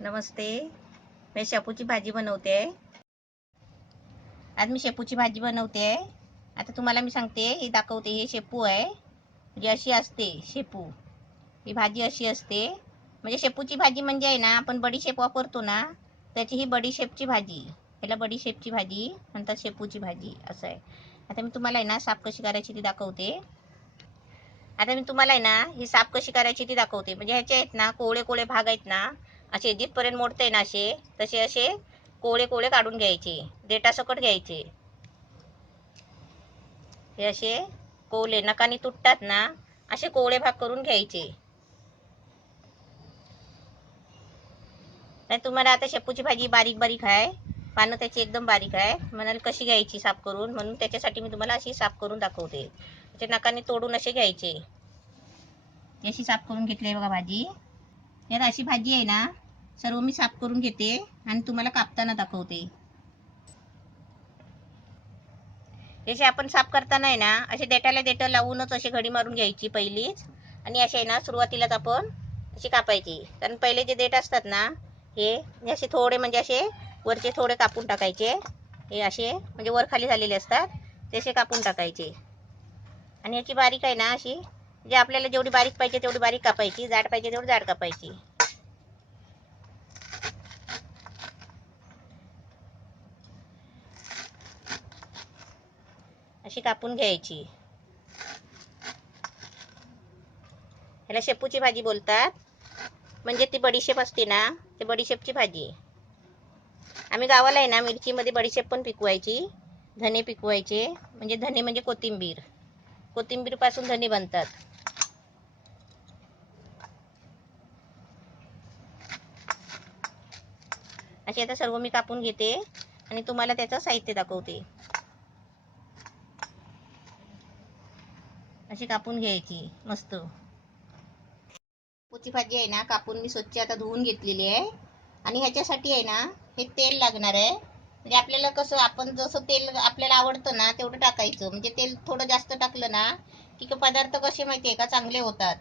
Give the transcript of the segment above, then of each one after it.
नमस्ते, मी शेपूची भाजी बनवते. आज मी शेपूची भाजी बनवते. आता तुम्हाला मी सांगते, हे दाखवते. हे शेपू आहे, म्हणजे अशी असते शेपू. ही भाजी अशी असते. म्हणजे शेपूची भाजी म्हणजे आहे ना, आपण बडीशेप वापरतो ना, त्याची ही बडीशेपची भाजी. याला बडीशेपची भाजी म्हणतात, शेपूची भाजी असं आहे. आता मी तुम्हाला आहे ना साफ कशी करायची ती दाखवते. आता मी तुम्हाला आहे ना ही साफ कशी करायची ती दाखवते. म्हणजे ह्याचे आहेत ना कोवळे कोवळे भाग आहेत ना, असे जिथपर्यंत मोडते ना असे तसे असे कोवळे कोवळे काढून घ्यायचे, देठासकट घ्यायचे. हे असे कोवळे नकानी तुटतात ना, असे कोवळे भाग करून घ्यायचे. नाही तुम्हाला आता शेपूची भाजी बारीक बारीक आहे, पानं त्याची एकदम बारीक आहे. म्हणाल कशी घ्यायची साफ करून, म्हणून त्याच्यासाठी मी तुम्हाला अशी साफ करून दाखवते. त्याच्या नकानी तोडून असे घ्यायचे. अशी साफ करून घेतली बघा भाजी. यात अशी भाजी आहे ना, सर्व मी साफ करून घेते आणि तुम्हाला कापताना दाखवते. जसे आपण साफ करताना आहे ना, असे देठाला देठ लावूनच अशी घडी मारून घ्यायची पहिलीच. आणि असे आहे ना सुरुवातीलाच आपण अशी कापायची. कारण पहिले जे देठ असतात ना, हे असे थोडे म्हणजे असे वरचे थोडे कापून टाकायचे. हे असे म्हणजे वर खाली झालेले असतात, तसे कापून टाकायचे. आणि याची बारीक आहे ना अशी, जे आपल्याला जेवढी बारीक पाहिजे तेवढी बारीक कापायची, जाड पाहिजे तेवढी जाड कापायची. अशी कापून घ्यायची. ह्याला शेपूची भाजी बोलतात. म्हणजे ती बडीशेप असते ना, ते बडीशेपची भाजी. आम्ही गावाला आहे ना मिरचीमध्ये बडीशेप पण पिकवायची, धने पिकवायचे. म्हणजे धने म्हणजे कोथिंबीर, कोथिंबीर पासून धने बनतात. असे आता सर्व मी कापून घेते आणि तुम्हाला त्याचं साहित्य दाखवते. अशी कापून घ्यायची मस्त. शेपूची भाजी आहे ना कापून मी स्वच्छ आता धुवून घेतलेली आहे. आणि ह्याच्यासाठी आहे ना हे तेल लागणार आहे. म्हणजे आपल्याला कसं, आपण जसं तेल आपल्याला आवडतं ना तेवढं टाकायचं. म्हणजे तेल थोडं जास्त टाकलं ना की पदार्थ कसे माहिती आहे का चांगले होतात.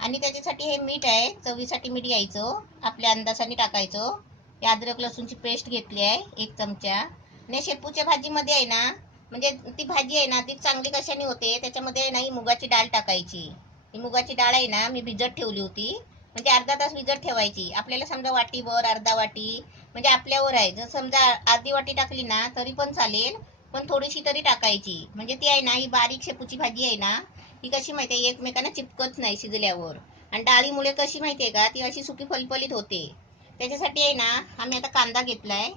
आणि त्याच्यासाठी हे मीठ आहे, चवीसाठी मीठ घ्यायचं, आपल्या अंदाजाने टाकायचं. हे अद्रक लसूणची पेस्ट घेतली आहे 1 चमचा. आणि शेपूच्या भाजीमध्ये आहे ना, म्हणजे ती भाजी आहे ना ती चांगली कशाने होते, त्याच्यामध्ये नाही मुगाची डाळ टाकायची. ही मुगाची डाळ आहे ना मी भिजत ठेवली होती. म्हणजे अर्धा तास भिजत ठेवायची. आपल्याला समजा वाटीभर अर्धा वाटी म्हणजे आपल्यावर आहे. जर समजा अर्धी वाटी टाकली ना तरी पण चालेल, पण थोडीशी तरी टाकायची. म्हणजे ती आहे ना ही बारीक शेपूची भाजी आहे ना, ही कशी माहितीये एकमेकांना चिपकत नाही शिजल्यावर. आणि डाळीमुळे कशी माहितीये का ती अशी सुकी फलफलीत होते. त्याच्यासाठी आहे ना आम्ही आता कांदा घेतलाय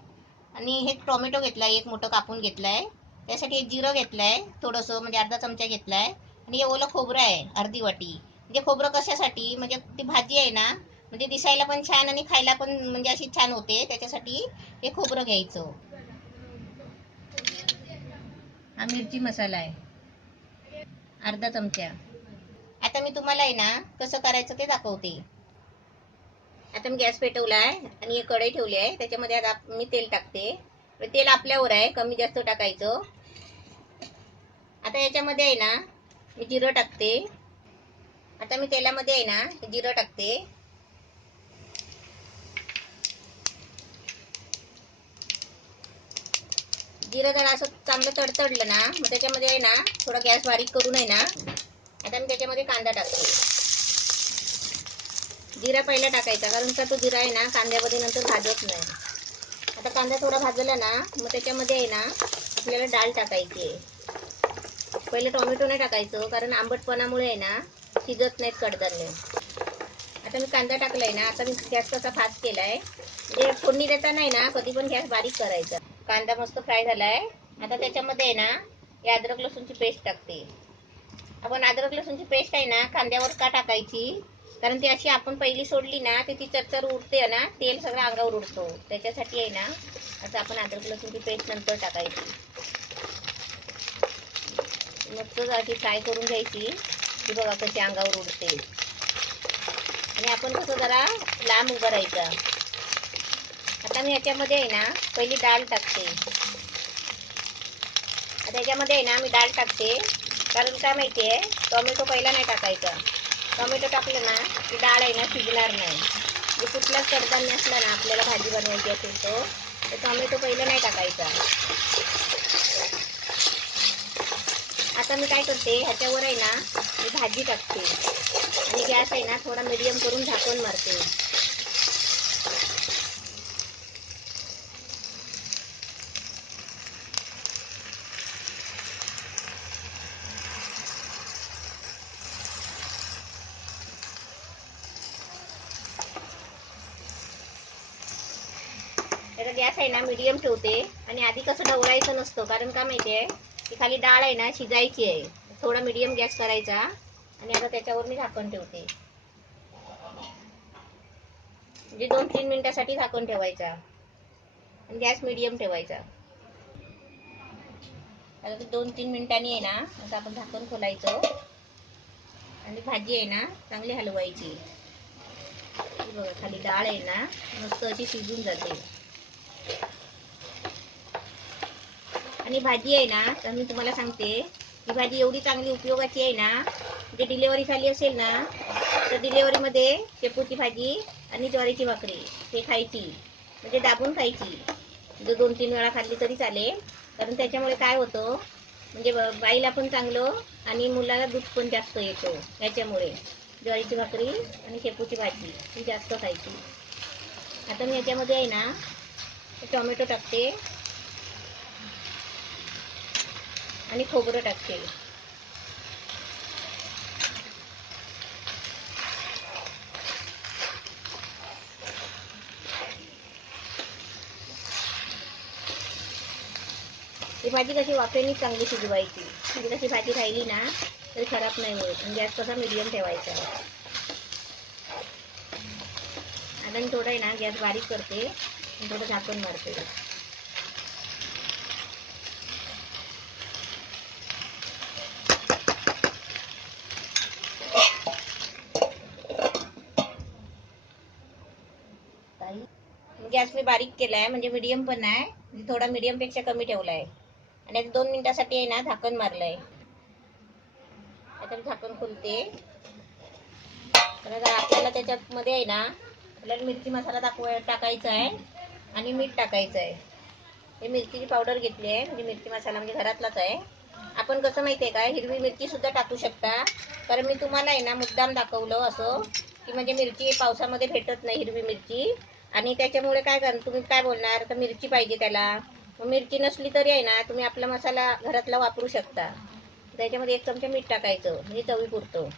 आणि हे टोमॅटो घेतलाय, 1 मोठं कापून घेतलाय. त्यासाठी एक जिरं घेतलाय थोडंसं, म्हणजे अर्धा चमचा घेतलाय. आणि हे ओलं खोबरं आहे अर्धी वाटी. म्हणजे खोबरं कशासाठी, म्हणजे ती भाजी आहे ना म्हणजे दिसायला पण छान आणि खायला पण म्हणजे अशी छान होते, त्याच्यासाठी हे खोबरं घ्यायचं. हा मिरची मसाला आहे अर्धा चमचा. आता मी तुम्हाला आहे ना कसं करायचं ते दाखवते. आता मी गॅस पेटवलाय आणि एक कढई ठेवली आहे. त्याच्यामध्ये आता मी तेल टाकते. तेल आपल्यावर आहे, कमी जास्त टाकायचं. आता याच्यामध्ये आहे ना मी जिरं टाकते. आता मी तेलामध्ये आहे ना जिरं टाकते. जिरं जरा असं चांगलं तडतडलं ना, मग त्याच्यामध्ये आहे ना थोडा गॅस बारीक करून आहे ना आता मी त्याच्यामध्ये कांदा टाकते. जिरा पहिला टाकायचा, कारण का तो जिरा आहे ना कांद्यामध्ये नंतर भाजत नाही. आता कांदा थोडा भाजला ना मग त्याच्यामध्ये आहे ना आपल्याला डाळ टाकायची आहे. पहिले टोमॅटो नाही टाकायचं, कारण आंबटपणामुळे आहे ना शिजत नाहीत कडधान्य. आता मी कांदा टाकलाय ना, आता मी गॅस कसा फास्ट केलाय, म्हणजे फोडणी देताना आहे ना कधी पण गॅस बारीक करायचा. कांदा मस्त फ्राय झालाय. आता त्याच्यामध्ये आहे ना हे अद्रक लसूणची पेस्ट टाकते. आपण अद्रक लसूणची पेस्ट आहे ना कांद्यावर का टाकायची, कारण ती अशी आपण पहिली सोडली ना ती चरचर उडते ना, तेल सगळं अंगावर उडतो. त्याच्यासाठी आहे ना असं आपण अद्रक लसूणची पेस्ट नंतर टाकायची. मस्त अशी फ्राय करून घ्यायची. ती बघा कशी अंगावर उडते. आणि आपण कसं जरा लांब उभं राहायचं. आता मी याच्यामध्ये आहे ना पहिली डाळ टाकते. आता याच्यामध्ये आहे ना मी डाळ टाकते, कारण काय माहिती आहे टोमॅटो पहिला नाही टाकायचा. टोमॅटो टाकलं ना की डाळ आहे ना शिजणार नाही. म्हणजे कुठलाच कडधान्य असला ना आपल्याला भाजी बनवायची असेल तर टोमॅटो पहिला नाही टाकायचा. आता मी काय करते, ह्याच्यावर आहे ना मी भाजी टाकते आणि गॅस आहे ना थोडा मीडियम करून झाकण मारते. त्याचा गॅस आहे ना मीडियम ठेवते आणि आधी कसं ढवळायचं नसतं, कारण का माहिती आहे की खाली डाळ आहे ना शिजायची आहे. थोडा मीडियम गॅस करायचा आणि आता त्याच्यावर मी झाकण ठेवते. म्हणजे 2-3 मिनिटासाठी झाकण ठेवायचा आणि गॅस मीडियम ठेवायचा. आता 2-3 मिनिटांनी आहे ना आता आपण झाकण खोलायचं आणि भाजी आहे ना चांगली हलवायची. बघा खाली डाळ आहे ना मस्त अशी शिजून जाते. आणि भाजी आहे ना तर मी तुम्हाला सांगते ही भाजी एवढी चांगली उपयोगाची आहे ना, म्हणजे डिलेवरी झाली असेल ना तर डिलेवरीमध्ये शेपूची भाजी आणि ज्वारीची भाकरी हे खायची, म्हणजे दाबून खायची. म्हणजे 2-3 वेळा खाल्ली तरी चालेल, कारण त्याच्यामुळे काय होतं म्हणजे बाईला पण चांगलं आणि मुलाला दूध पण जास्त येतो. याच्यामुळे ज्वारीची भाकरी आणि शेपूची भाजी ही जास्त खायची. आता मी याच्यामध्ये आहे ना टोमॅटो टाकते आणि खोबरं टाकते. ही भाजी कशी वाफेने चांगली शिजवायची, म्हणजे कशी भाजी राहिली ना तरी खराब नाही होत. आणि गॅस कसा मीडियम ठेवायचा. आता मी थोडं आहे ना गॅस बारीक करते आणि थोडं झाकण मारते. गॅस मी बारीक केलाय, म्हणजे मीडियम पण आहे, म्हणजे थोडा मीडियम पेक्षा कमी ठेवलाय आणि आता 2 मिनिटासाठी आहे ना झाकण मारलंय. आता मी झाकण खोलते. तर आपल्याला त्याच्यामध्ये आहे ना आपल्याला मिरची मसाला टाकायचा आहे आणि मीठ टाकायचं आहे. हे मिरचीची पावडर घेतली आहे, म्हणजे मिरची मसाला म्हणजे घरातलाच आहे. आपण कसं माहिती आहे का हिरवी मिरची सुद्धा टाकू शकता, कारण मी तुम्हाला आहे ना मुद्दाम दाखवलं असं की म्हणजे मिरची पावसामध्ये भेटत नाही हिरवी मिरची, आणि त्याच्यामुळे काय कर तुम्ही काय बोलणार तर मिरची पाहिजे त्याला. मग मिरची नसली तरी आहे ना तुम्ही आपला मसाला घरातला वापरू शकता. त्याच्यामध्ये 1 चमचा मीठ टाकायचं, म्हणजे चवीपुरतं.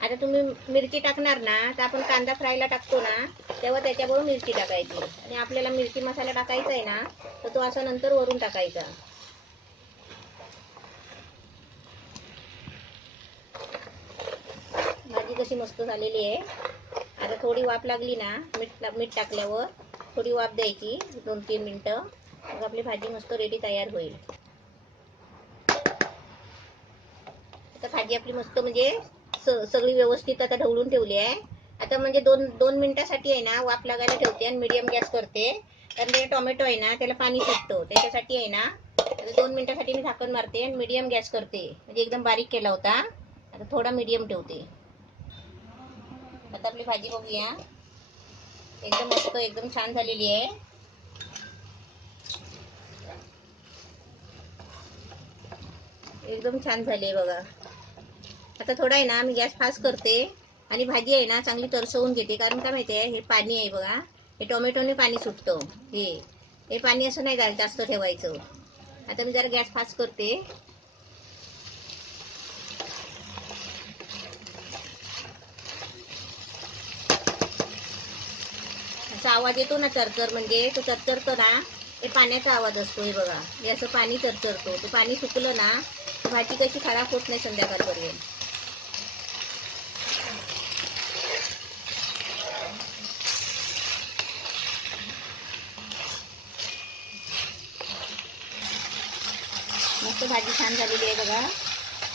आता तुम्ही मिरची टाकणार ना तर आपण कांदा फ्रायला टाकतो ना तेव्हा त्याच्याबरोबर मिरची टाकायची, आणि आपल्याला मिरची मसाला टाकायचा आहे ना तर तो असा नंतर वरून टाकायचा. भाजी कशी मस्त झालेली आहे. आता थोडी वाफ लागली ना मीठ टाकल्यावर थोडी वाफ द्यायची 2-3 मिनिटं, मग आपली भाजी मस्त रेडी तयार होईल. आता भाजी आपली मस्त म्हणजे सगळी व्यवस्थित आता ढवळून ठेवली आहे. आता म्हणजे 2 मिनिटासाठी आहे ना वाफ लागायला ठेवते आणि मीडियम गॅस करते, कारण ते टोमॅटो आहे ना त्याला पाणी सुटतं. त्याच्यासाठी आहे ना 2 मिनिटासाठी मी झाकण मारते आणि मीडियम गॅस करते, म्हणजे एकदम बारीक केला होता. आता थोडा मीडियम ठेवते. आता आपली भाजी बघूया, एकदम मस्त एकदम छान झालेली आहे. एकदम छान झाली आहे बघा. आता थोडा आहे ना मी गॅस फास्ट करते आणि भाजी आहे ना चांगली तरसवून घेते, कारण काय माहिती आहे हे पाणी आहे बघा, हे टोमॅटोने पाणी सुटतं. हे पाणी असं नाही जास्त ठेवायचं. आता मी जरा गॅस फास्ट करते. असा आवाज येतो ना चरचर, म्हणजे तो चरचरतो ना हे पाण्याचा आवाज असतो. हे बघा हे असं पाणी चरचरतो. ते पाणी सुकलं ना भाजी कशी खराब होत नाही संध्याकाळपर्यंत. मस्त भाजी छान झालेली आहे बघा.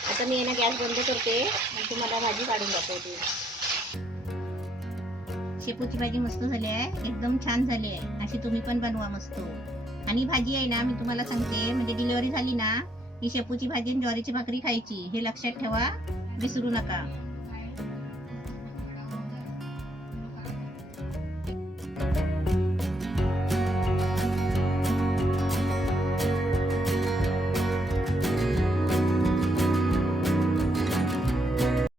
आता मी ना गॅस बंद करते आणि तुम्हाला भाजी काढून दाखवते. शेपूची भाजी मस्त झाली आहे, एकदम छान झाली आहे. अशी तुम्ही पण बनवा मस्त. आणि भाजी आहे ना मी तुम्हाला सांगते, म्हणजे डिलिव्हरी झाली ना ही शेपूची भाजी आणि ज्वारीची भाकरी खायची, हे लक्षात ठेवा, विसरू नका.